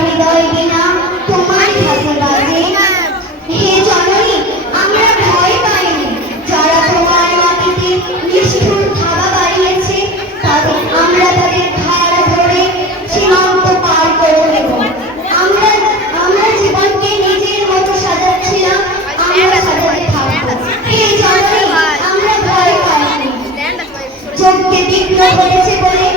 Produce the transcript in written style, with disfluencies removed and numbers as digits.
হৃদয় বিনা তোমার হাতে বাজে। হে জননী, আমরা ভয় পাইনি। যারা তোমার মাটিতে নিষ্ঠুর থাবা বাড়িয়েছে, আমরা তাদের ঘাড় ধরে সীমান্ত পার করে নেব। আমরা আমরা জীবনকে নিজের মতো সাজাচ্ছিলাম, আমরা সাজাতে থাকবো। হে জননী, আমরা ভয় পাইনি। চোখকে তীক্ষ্ণ করেছে বলে